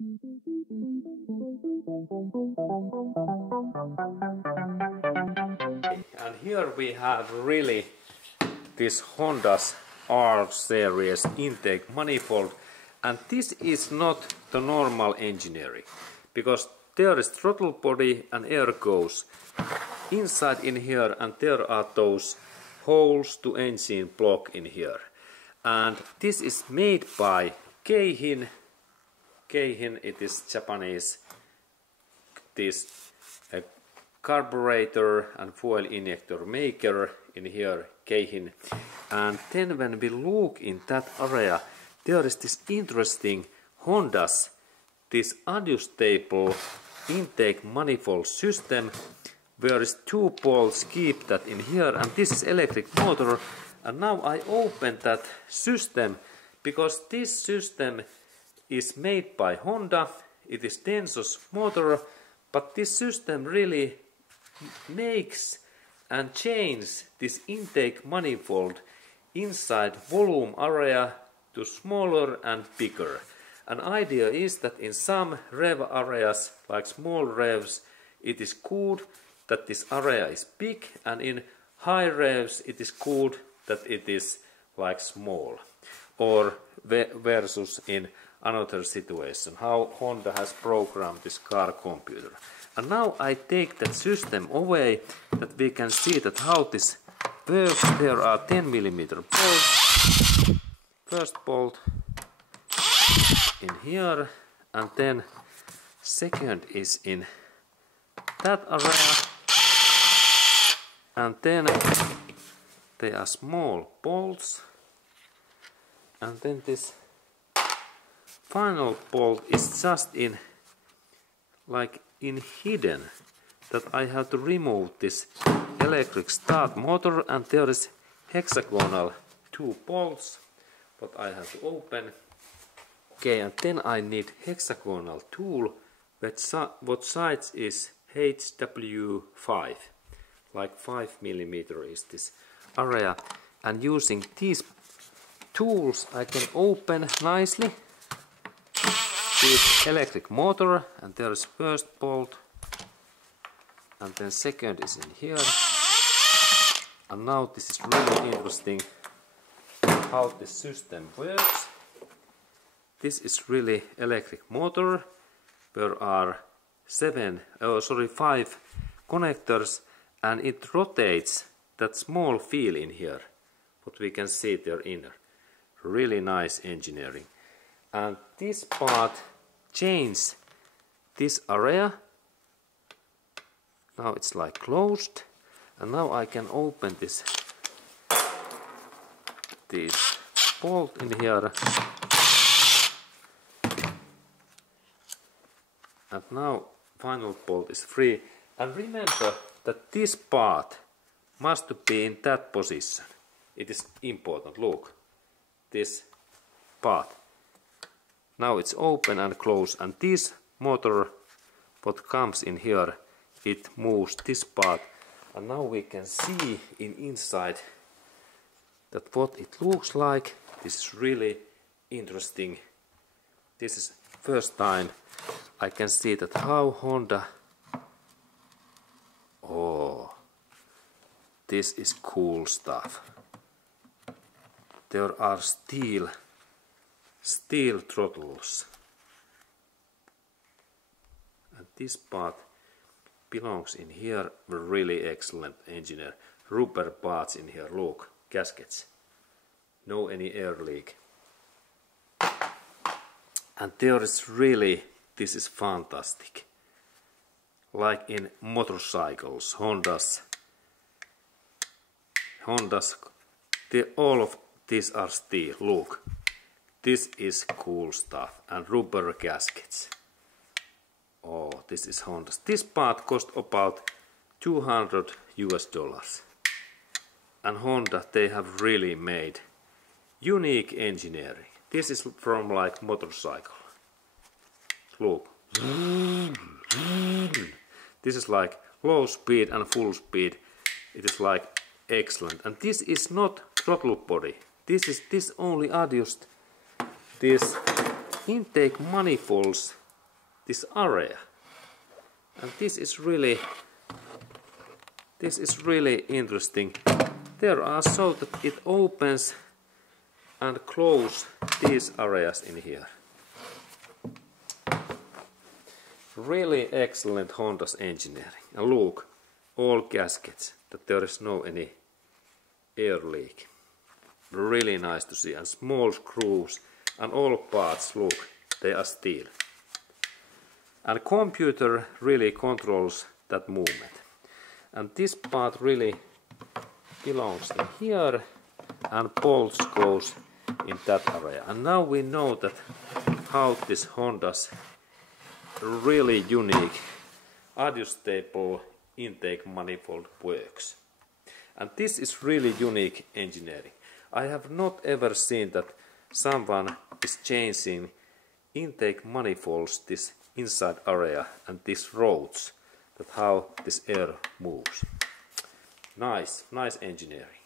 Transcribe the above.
And here we have really this Honda's R series intake manifold, and this is not the normal engineering, because there is throttle body and air goes inside in here, and there are those holes to engine block in here. And this is made by Keihin. Keihin, it is Japanese, this carburetor and fuel injector maker in here, Keihin. And then when we look in that area, there is this interesting Honda's, this adjustable intake manifold system, where is 2 bolts keep that in here, and this is electric motor. And now I open that system, because this system is made by Honda. It is Denso's motor, but this system really makes and changes this intake manifold inside volume area to smaller and bigger. An idea is that in some rev areas, like small revs, it is good that this area is big, and in high revs it is good that it is like small, or versus in another situation, how Honda has programmed this car computer. And now I take that system away, that we can see that how this works. There are 10mm bolts. First bolt in here, and then second is in that area, and then they are small bolts, and then this final bolt is just in like in hidden, that I have to remove this electric start motor, and there is hexagonal 2 bolts what I have to open. Okay, and then I need hexagonal tool what size is HW5, like 5mm is this area, and using these tools I can open nicely this electric motor, and there is first bolt, and then second is in here. And now this is really interesting how this system works. This is really electric motor. There are 5 connectors, and it rotates that small wheel in here, what we can see there inner. Really nice engineering. And this part changes this area. Now it's like closed, and now I can open this bolt in here. And now final bolt is free. And remember that this part must be in that position. It is important. Look, this part. Now it's open and closed, and this motor what comes in here, it moves this part, and now we can see inside that what it looks like. This is really interesting. This is first time I can see that how Honda. Oh, this is cool stuff. There are steel throttles, and this part belongs in here. Really excellent engineer. Rubber parts in here. Look, gaskets. No any air leak. And there is really, this is fantastic. Like in motorcycles, Honda's, all of these are steel. Look, this is cool stuff, and rubber gaskets. Oh, this is Honda's. This part cost about $200 US. And Honda, they have really made unique engineering. This is from like motorcycle. Look. This is like low speed and full speed. It is like excellent. And this is not throttle body. This only adjusts this intake manifolds this area. And this is really interesting. There are so that it opens and closes these areas in here. Really excellent Honda's engineering. And look, all gaskets, that there is no any air leak. Really nice to see. And small screws and all parts, look, they are steel. And computer really controls that movement. And this part really belongs in here, and bolts goes in that area. And now we know that how this Honda's really unique adjustable intake manifold works. And this is really unique engineering. I have not ever seen that someone is changing intake manifolds, this inside area and these roads, that how this air moves. Nice engineering.